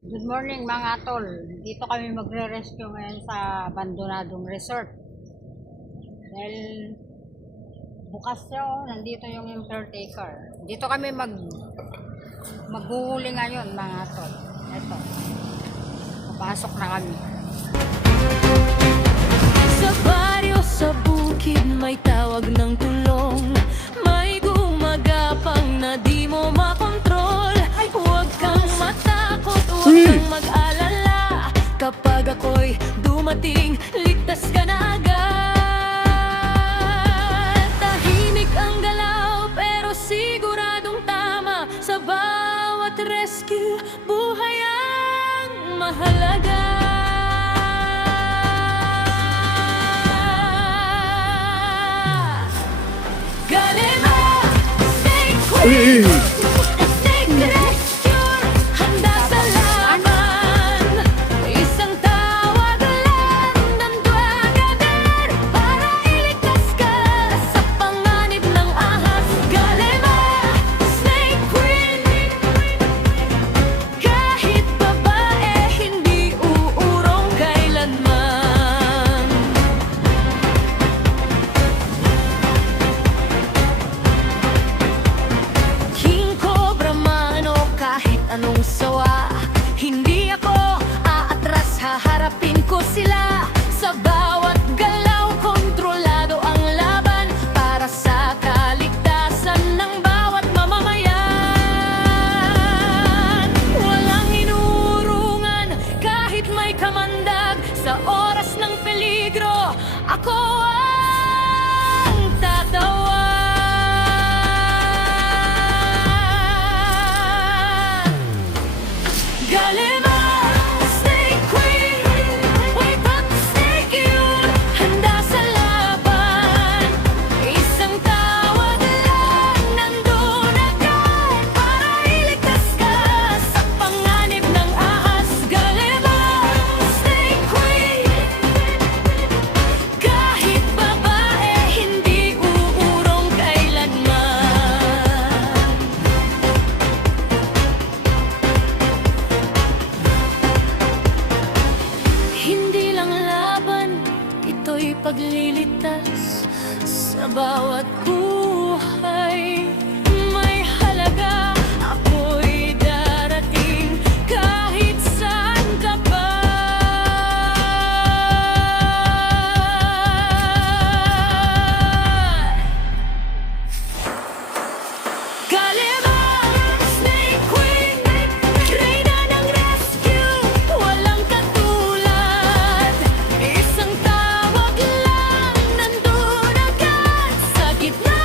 Good morning mga tol. Dito kami magre-rescue ngayon sa abandonadong resort. Dahil bukas siya, nandito yung caretaker. Dito kami maghuhuli ngayon mga tol. Ito. Papasok na kami. Sa baryo, sa bukid, may tawag ng tulong. May gumagapang na di mo makontrol. Huwag kang matakot, huwag kang mag-alala. Kapag ako'y dumating, ligtas ka na agad. Tahimik ang galaw, pero siguradong tama. Sa bawat rescue, buhay ang mahalaga. Snake rescue, handa sa laban. Isang tawag lang, nandun agad para iligtas ka sa panganib ng ahas. Galema, Snake Queen, kahit babae, hindi uurong kailanman. King Cobra man o kahit anong sawa, hindi ako aatras, haharapin ko sila. Sa bawat galaw, kontrolado ang laban para sa kaligtasan ng bawat mamamayan. Walang inurungan kahit may kamandag. Sa oras ng peligro, ako ang tatawan. Galema, Snake Queen, wake up, snake yun, handa sa laban. Isang tawag lang, nandun agad para iligtas ka sa panganib ng ahas. Galema, Snake Queen, kahit babae, hindi uurong kailanman. Hindi lang laban, ito'y paglilitas. Sa bawat buhay may halaga. Ako'y darating kahit saan ka pa. Galema, Snake Queen, reyna ng rescue, walang katulad. Isang tawag lang, nandun agad sa gitna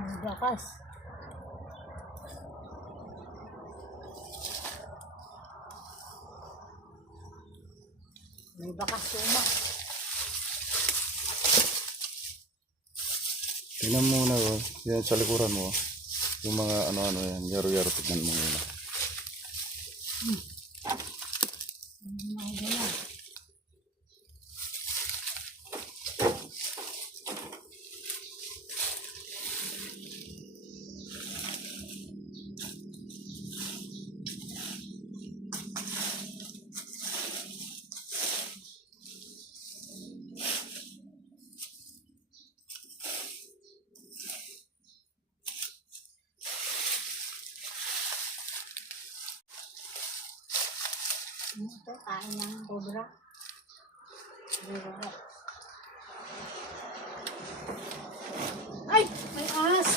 May bakas. May bakas suma. Tingnan mo muna, oh. Yan sa likuran mo. Yung mga ano-ano yan, yaro-yaro, tignan mo muna. Ito, kain ng cobra. Ay! May ahas!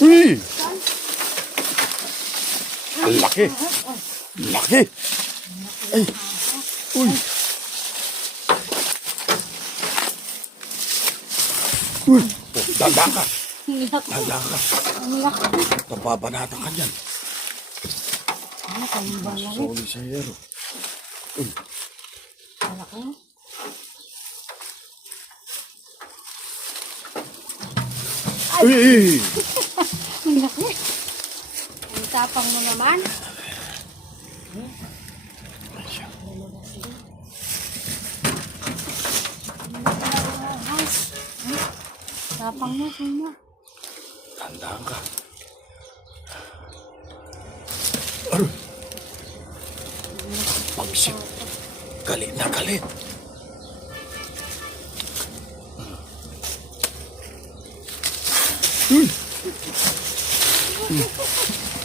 Uy! Saan? Ang laki! Oh, Laki! Ay! Uy! Uy! Oh, danda ka! ang laki. Danda ka! Ang laki. Nababanatan ka dyan. Ano, kalimbang lang eh. Soli sa yero. Uy! Ang laki. Uy! Uy! Ang laki. Ang tapang mo naman. Tapang mo, suma. Tandaan ka. Ano? Pagsip. Galit na galit. Uy!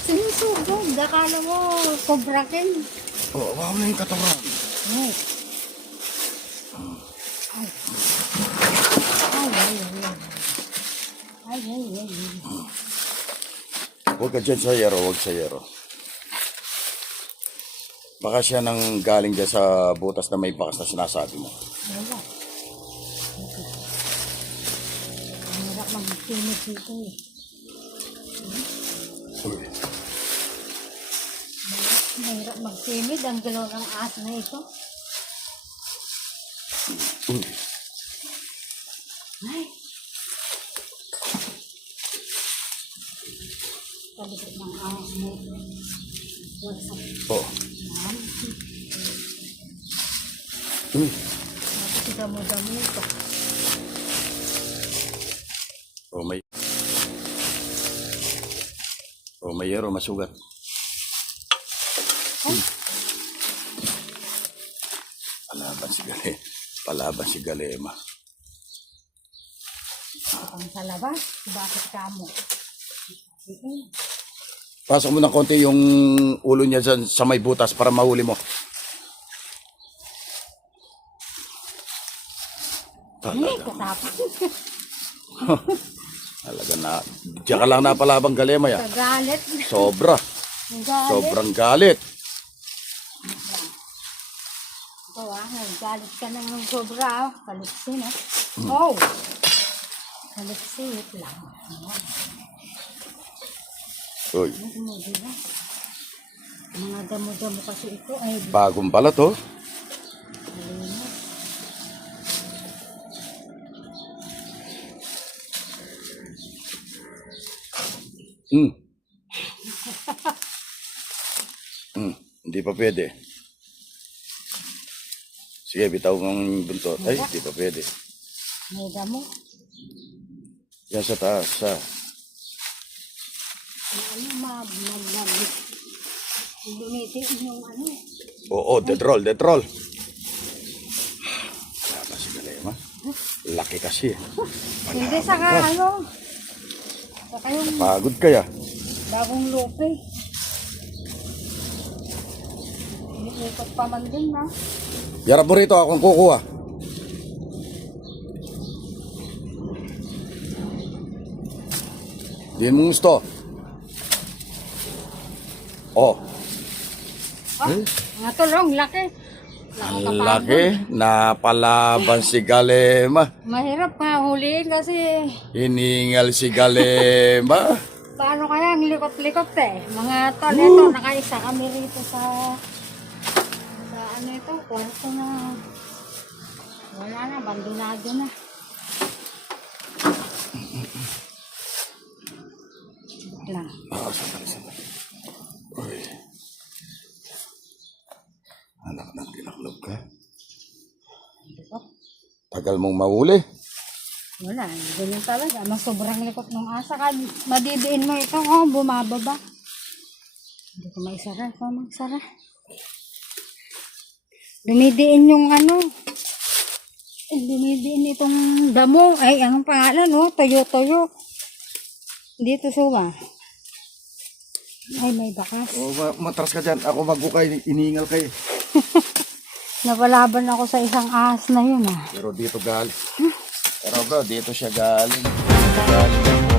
Sinusugod. Akala mo, Cobra King. Oh, wow na yung katawan. Ay. Ay. Ay, ay, ay. Ay, ay, ay. Huwag ka dyan sa yero, huwag sa yero. Baka siya nang galing dyan sa butas na may bakas na sinasabi mo. Wala. Ang hirap mag-timid dito eh. Uy. Mahirap mag-timid ang galaw ng aso na ito. Uy. Ay. Palikot ng aso na ito. Wala sa Oh. kanan. Uy. Tapos damo-damo ito. Oh, may... Oh, may yero, masugat. Uy. Palaban si Gale. Palaban si Galema. Kapag sa labas, bakit ka mo? Sige. Pasok mo ng konti yung ulo niya dyan sa may butas para mahuli mo. Hindi, katapos. Talaga na. Diyan ka lang napalabang Galema yan. Kagalit. Sobra. Galit. Sobrang galit. Ito nagalit ka na ng sobra. Kaliksin Oh! Kaliksin lang. Uy, Ano diba? Mga damo-damo kasi ito ay bagong balat oh. malinis. Hmm. Hindi pa pwede. Sige, bitaw mong buntot. Ay, hindi pa pwede. May damo. Yan sa taas, sa. Lumitin yung ano. Oo, dead roll, dead roll. Wala pa si Galema. Laki kasi. Hindi saka ano. Saka yung Pagod kaya. bagong lupe. Inikot pa man din na. Yarap mo rito, akong kukuha. Di mo gusto. Oh. Oh, mga tulong, laki. Ang laki. Napalaban si Galema. Mahirap nga huliin kasi Hiningal si Galema. paano kaya ang likot-likot eh. Mga tol, ito, nakaisa kami rito sa ano ito, kwarto na wala na, abandonado na. Wait lang. Sandali. Uy. Anak ng tinaklog ka. Tagal mong mahuli. Wala, ganyan talaga. Mas sobrang likot ng asa ka. Madidiin mo ito, oh, bumababa. Hindi ko maisara. Ito magsara. Dumidiin yung ano. Dumidiin itong damo. Ay, anong pangalan, oh? Toyo-toyo. Dito suwa. Ay, may bakas. Matras ka dyan. Ako magukay. Iningal kayo. Napalaban ako sa isang ahas na yun, ah. Pero dito galing. Pero bro, dito siya galing. Galing ako.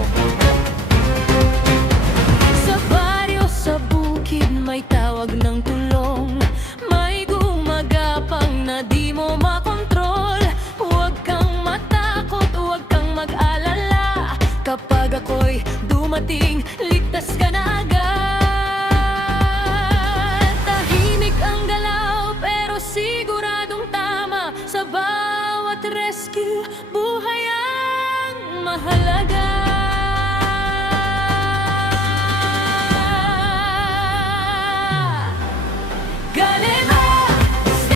Sa baryo, sa bukid, may tawag ng tulong. May gumagapang na di mo makontrol. Huwag kang matakot, huwag kang mag-alala. Kapag ako'y dumating, ligtas ka na agad. Tahimik ang galaw, pero siguradong tama. Sa bawat rescue, buhay ang mahalaga.